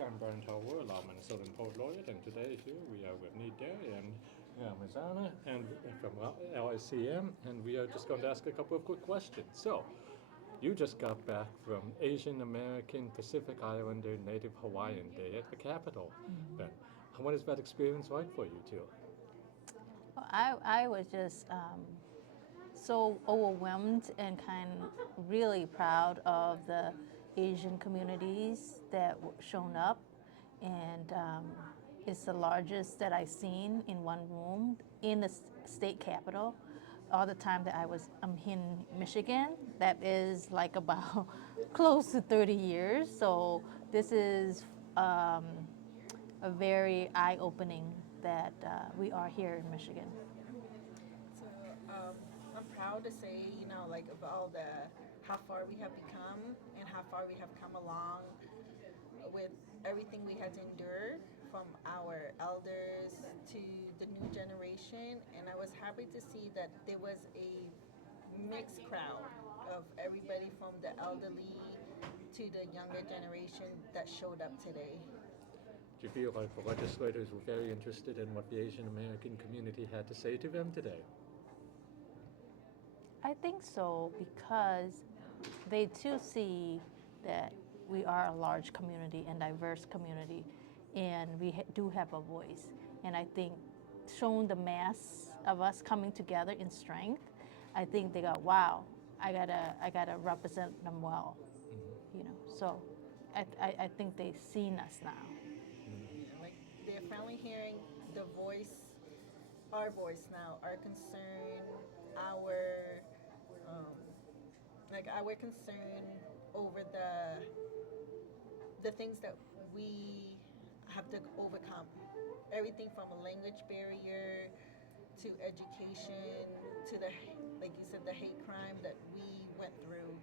I'm Brian Talwar, Law Minnesotan Poet Laureate, and today here we are with Need Derry and Mizana and from LICM, and we are just going to ask a couple of quick questions. So, you just got back from Asian American Pacific Islander Native Hawaiian Day at the Capitol. Ben, what is that experience like for you two? Well, I was just so overwhelmed and kind of really proud of the Asian communities that shown up, and it's the largest that I've seen in one room in the state capitol. All the time that I'm in Michigan, that is like about close to 30 years. So this is a very eye-opening that we are here in Michigan. So I'm proud to say, like of all the how far we have become and how far we have come along with everything we had to endure from our elders to the new generation. And I was happy to see that there was a mixed crowd of everybody from the elderly to the younger generation that showed up today. Do you feel like the legislators were very interested in what the Asian American community had to say to them today? I think so because they too see that we are a large community and diverse community, and we do have a voice. And I think showing the mass of us coming together in strength, I think they go, wow, I gotta represent them well, you know. So I think they've seen us now. Yeah, like they're finally hearing the voice, our voice now, our concern, our um, our concern over the things that we have to overcome. Everything from a language barrier to education to the, like you said, the hate crime that we went through.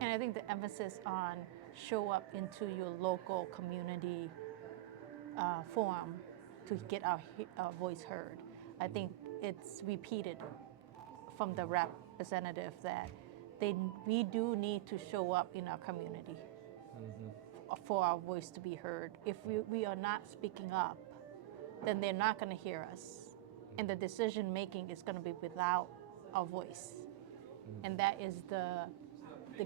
And I think the emphasis on show up into your local community forum to get our voice heard. I think it's repeated from the representative that we do need to show up in our community for our voice to be heard. If we are not speaking up, then they're not going to hear us. And the decision making is going to be without our voice. And that is the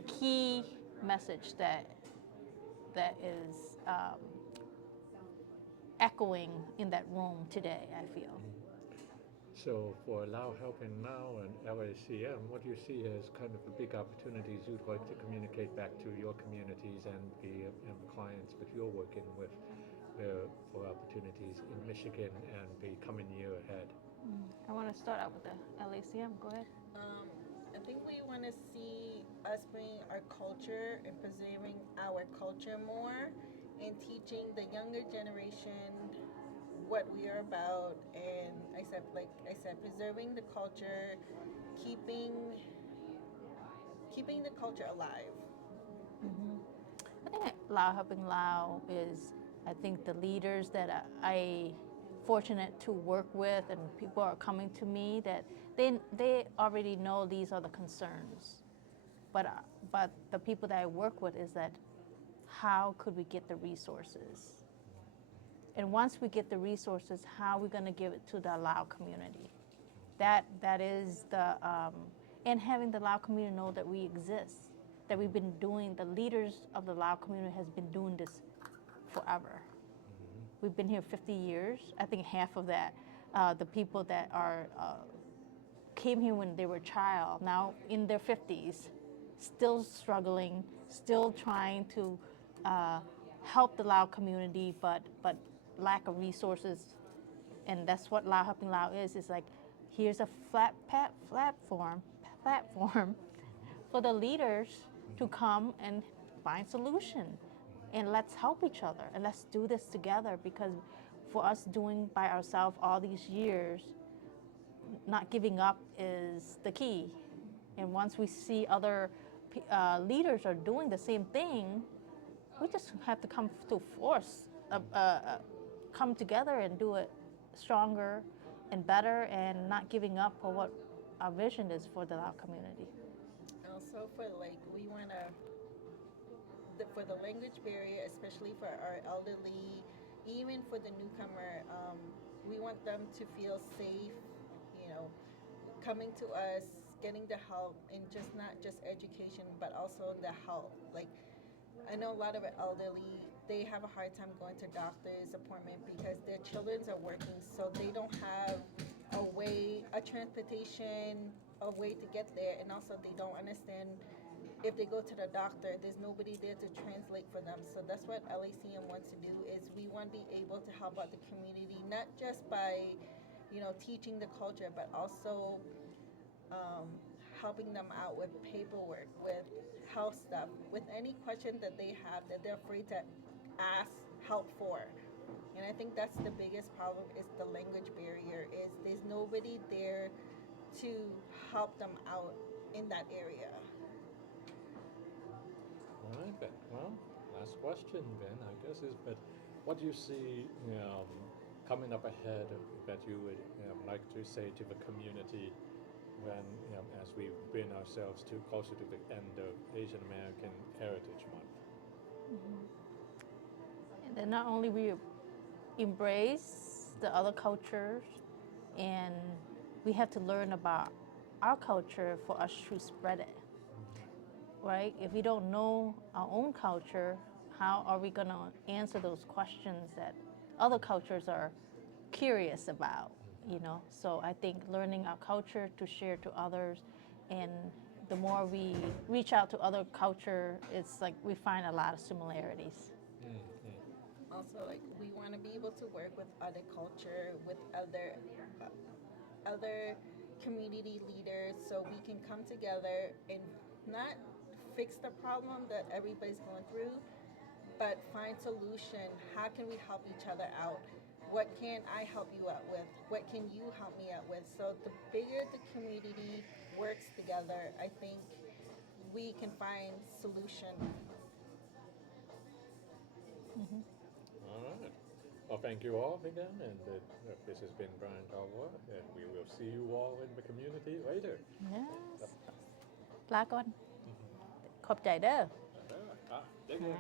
key message that is echoing in that room today, I feel. So for Lao Helping Now and LACM, what do you see as kind of the big opportunities you'd like to communicate back to your communities and the clients that you're working with for opportunities in Michigan and the coming year ahead? I want to start out with the LACM. Go ahead. Um, I think we want to see us bring our culture and preserving our culture more and teaching the younger generation what we are about, and like I said, preserving the culture, keeping keeping the culture alive. I think Lao Helping Lao is, I think, the leaders that I fortunate to work with, and people are coming to me that they already know these are the concerns. But the people that I work with is that how could we get the resources? And once we get the resources, how are we going to give it to the Lao community? That is and having the Lao community know that we exist, that we've been doing, the leaders of the Lao community has been doing this forever. We've been here 50 years. I think half of that, the people that came here when they were a child, now in their 50s, still struggling, still trying to help the Lao community, but lack of resources. And that's what Lao Helping Lao is. It's like, here's a platform for the leaders to come and find solution, and let's help each other and let's do this together, because for us doing by ourselves all these years, not giving up is the key. And once we see other leaders are doing the same thing, we just have to come together and do it stronger and better, and not giving up for what our vision is for the Lao community. Also, for like we want to, for the language barrier, especially for our elderly, even for the newcomer, we want them to feel safe, you know, coming to us, getting the help, and just not just education, but also the help. Like, I know a lot of elderly, they have a hard time going to doctor's appointment because their children are working, so they don't have a transportation, a way to get there, and also they don't understand if they go to the doctor, there's nobody there to translate for them. So that's what LACM wants to do is we want to be able to help out the community, not just by, teaching the culture, but also um, helping them out with paperwork, with health stuff, with any question that they have that they're afraid to ask help for. And I think that's the biggest problem is the language barrier is there's nobody there to help them out in that area. All right, Ben. Well, last question, Ben, I guess is, but what do you see coming up ahead that you would like to say to the community when, as we bring ourselves too closer to the end of Asian American Heritage Month? And then not only we embrace the other cultures, and we have to learn about our culture for us to spread it, right? If we don't know our own culture, how are we going to answer those questions that other cultures are curious about, So I think learning our culture to share to others, and the more we reach out to other culture, it's like we find a lot of similarities. Also, like we want to be able to work with other culture, with other community leaders, so we can come together and not fix the problem that everybody's going through, but find solution. How can we help each other out? What can I help you out with? What can you help me out with? So the bigger the community works together, I think we can find solution. All right. Well, thank you all again, and this has been Brian Talwa, and we will see you all in the community later. Yes. ลาก่อน ขอบใจเด้อ Take care.